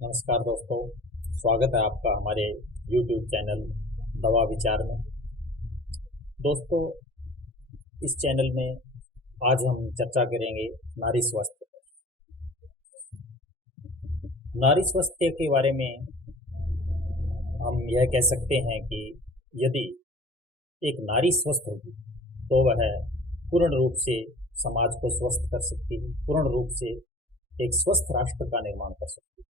नमस्कार दोस्तों, स्वागत है आपका हमारे YouTube चैनल दवा विचार में। दोस्तों, इस चैनल में आज हम चर्चा करेंगे नारी स्वास्थ्य पर। नारी स्वास्थ्य के बारे में हम यह कह सकते हैं कि यदि एक नारी स्वस्थ होगी तो वह पूर्ण रूप से समाज को स्वस्थ कर सकती है, पूर्ण रूप से एक स्वस्थ राष्ट्र का निर्माण कर सकती है।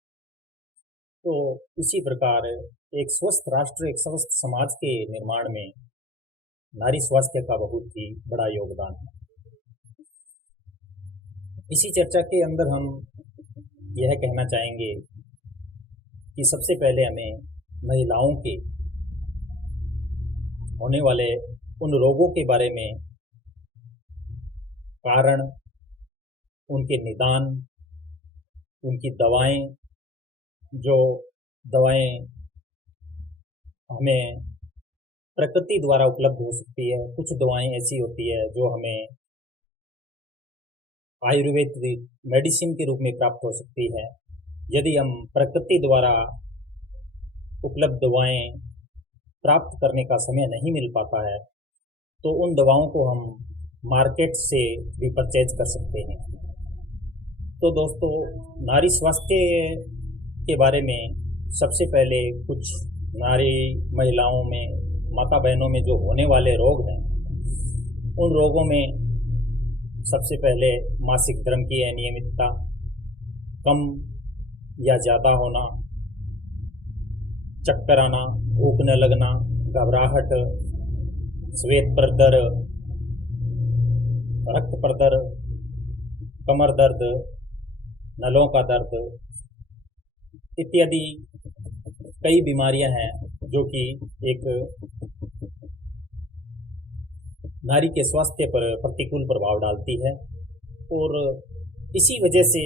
तो इसी प्रकार एक स्वस्थ राष्ट्र, एक स्वस्थ समाज के निर्माण में नारी स्वास्थ्य का बहुत ही बड़ा योगदान है। इसी चर्चा के अंदर हम यह कहना चाहेंगे कि सबसे पहले हमें महिलाओं के होने वाले उन रोगों के बारे में, कारण, उनके निदान, उनकी दवाएं, जो दवाएं हमें प्रकृति द्वारा उपलब्ध हो सकती है। कुछ दवाएं ऐसी होती है जो हमें आयुर्वेदिक मेडिसिन के रूप में प्राप्त हो सकती है। यदि हम प्रकृति द्वारा उपलब्ध दवाएं प्राप्त करने का समय नहीं मिल पाता है तो उन दवाओं को हम मार्केट से भी परचेज कर सकते हैं। तो दोस्तों, नारी स्वास्थ्य के बारे में सबसे पहले कुछ नारी महिलाओं में, माता बहनों में जो होने वाले रोग हैं, उन रोगों में सबसे पहले मासिक धर्म की अनियमितता, कम या ज़्यादा होना, चक्कर आना, भूख न लगना, घबराहट, श्वेत प्रदर, रक्त प्रदर, कमर दर्द, नलों का दर्द इत्यादि कई बीमारियां हैं जो कि एक नारी के स्वास्थ्य पर प्रतिकूल प्रभाव डालती है और इसी वजह से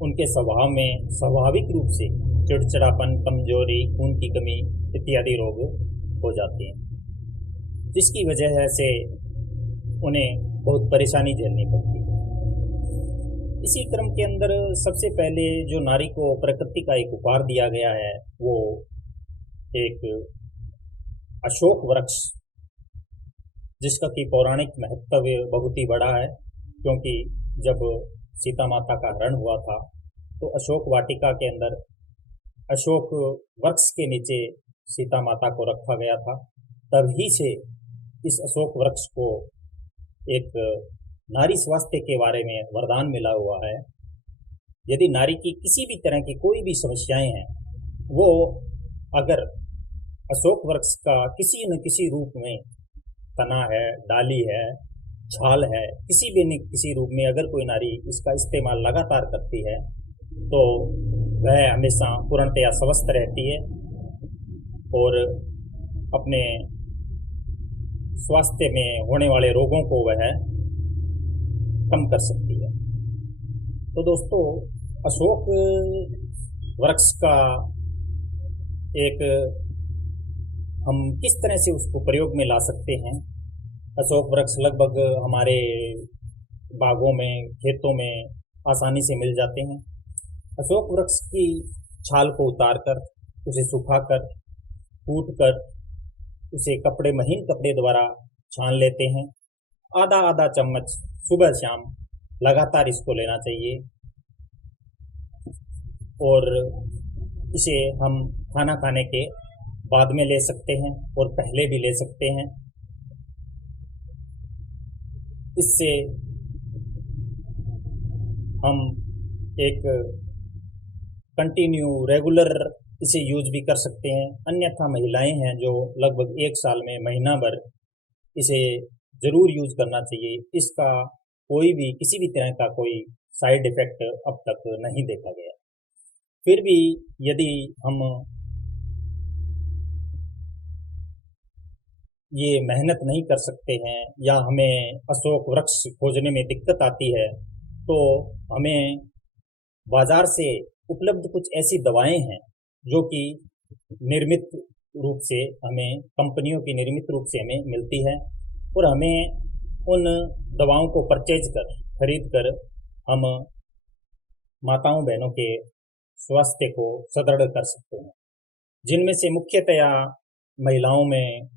उनके स्वभाव में स्वाभाविक रूप से चिड़चिड़ापन, कमजोरी, खून की कमी इत्यादि रोग हो जाते हैं, जिसकी वजह से उन्हें बहुत परेशानी झेलनी पड़ती है। इसी क्रम के अंदर सबसे पहले जो नारी को प्रकृति का एक उपहार दिया गया है वो एक अशोक वृक्ष, जिसका कि पौराणिक महत्व बहुत ही बड़ा है, क्योंकि जब सीता माता का हरण हुआ था तो अशोक वाटिका के अंदर अशोक वृक्ष के नीचे सीता माता को रखा गया था। तभी से इस अशोक वृक्ष को एक नारी स्वास्थ्य के बारे में वरदान मिला हुआ है। यदि नारी की किसी भी तरह की कोई भी समस्याएं हैं, वो अगर अशोक वृक्ष का किसी न किसी रूप में, तना है, डाली है, छाल है, किसी भी न किसी रूप में अगर कोई नारी इसका इस्तेमाल लगातार करती है तो वह हमेशा पूर्णतया स्वस्थ रहती है और अपने स्वास्थ्य में होने वाले रोगों को वह कम कर सकती है। तो दोस्तों, अशोक वृक्ष का एक हम किस तरह से उसको प्रयोग में ला सकते हैं। अशोक वृक्ष लगभग हमारे बागों में, खेतों में आसानी से मिल जाते हैं। अशोक वृक्ष की छाल को उतारकर, उसे सुखाकर, कूटकर उसे कपड़े, महीन कपड़े द्वारा छान लेते हैं। आधा आधा चम्मच सुबह शाम लगातार इसको लेना चाहिए और इसे हम खाना खाने के बाद में ले सकते हैं और पहले भी ले सकते हैं। इससे हम एक कंटिन्यू रेगुलर इसे यूज भी कर सकते हैं। अन्यथा महिलाएं हैं जो लगभग एक साल में महीना भर इसे जरूर यूज करना चाहिए। इसका कोई भी, किसी भी तरह का कोई साइड इफेक्ट अब तक नहीं देखा गया। फिर भी यदि हम ये मेहनत नहीं कर सकते हैं या हमें अशोक वृक्ष खोजने में दिक्कत आती है तो हमें बाजार से उपलब्ध कुछ ऐसी दवाएं हैं जो कि निर्मित रूप से हमें, कंपनियों की निर्मित रूप से हमें मिलती है और हमें उन दवाओं को परचेज कर, खरीद कर हम माताओं बहनों के स्वास्थ्य को सुदृढ़ कर सकते हैं, जिनमें से मुख्यतया महिलाओं में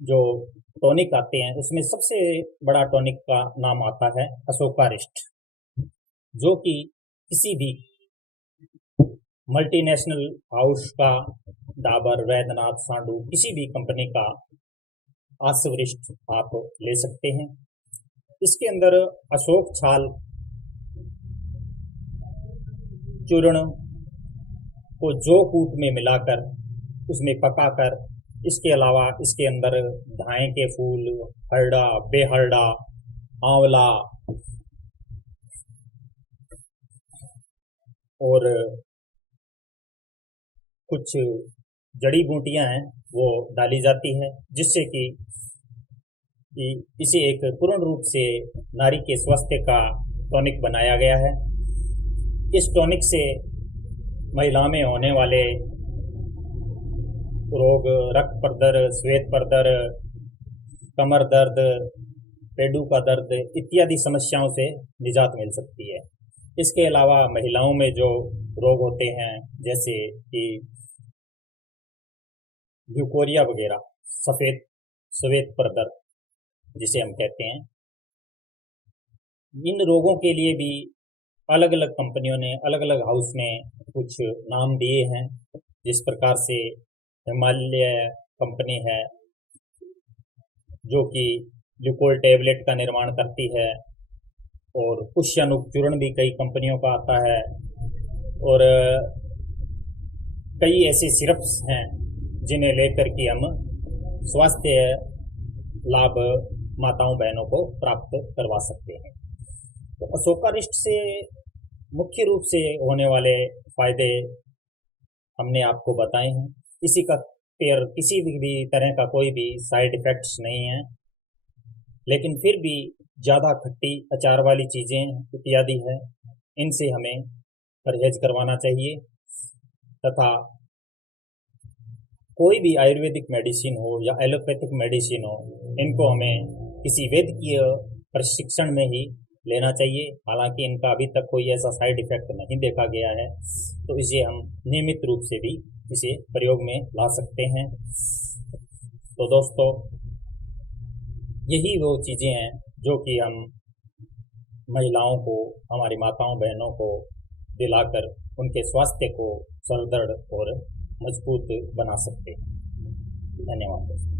जो टॉनिक आते हैं उसमें सबसे बड़ा टॉनिक का नाम आता है अशोकारिष्ट, जो कि किसी भी मल्टीनेशनल हाउस का, डाबर, वैद्यनाथ, सांडू, किसी भी कंपनी का आश्वरिष्ट आप ले सकते हैं। इसके अंदर अशोक छाल चूर्ण को जो कूट में मिलाकर उसमें पकाकर, इसके अलावा इसके अंदर धाए के फूल, हरड़ा, बेहरड़ा, आंवला और कुछ जड़ी बूटियां हैं वो डाली जाती है, जिससे कि इसे एक पूर्ण रूप से नारी के स्वास्थ्य का टॉनिक बनाया गया है। इस टॉनिक से महिला में होने वाले रोग, रक्त प्रदर, श्वेत प्रदर, कमर दर्द, पेडू का दर्द इत्यादि समस्याओं से निजात मिल सकती है। इसके अलावा महिलाओं में जो रोग होते हैं जैसे कि ल्यूकोरिया वगैरह, श्वेत प्रदर जिसे हम कहते हैं, इन रोगों के लिए भी अलग अलग कंपनियों ने अलग अलग हाउस में कुछ नाम दिए हैं। जिस प्रकार से हिमालय कंपनी है जो कि ल्यूकोल टैबलेट का निर्माण करती है, और पुष्यानुक चूर्ण भी कई कंपनियों का आता है, और कई ऐसे सिरप्स हैं जिन्हें लेकर के हम स्वास्थ्य लाभ माताओं बहनों को प्राप्त करवा सकते हैं। तो अशोकारिष्ट से मुख्य रूप से होने वाले फायदे हमने आपको बताए हैं। इसी का किसी भी तरह का कोई भी साइड इफेक्ट्स नहीं है, लेकिन फिर भी ज़्यादा खट्टी अचार वाली चीज़ें इत्यादि है, इनसे हमें परहेज करवाना चाहिए। तथा कोई भी आयुर्वेदिक मेडिसिन हो या एलोपैथिक मेडिसिन हो, इनको हमें किसी वैद्यकीय प्रशिक्षण में ही लेना चाहिए। हालांकि इनका अभी तक कोई ऐसा साइड इफेक्ट नहीं देखा गया है, तो इसे हम नियमित रूप से भी इसे प्रयोग में ला सकते हैं। तो दोस्तों, यही वो चीज़ें हैं जो कि हम महिलाओं को, हमारी माताओं बहनों को दिलाकर उनके स्वास्थ्य को सुदृढ़ और मजबूत बना सकते हैं। धन्यवाद।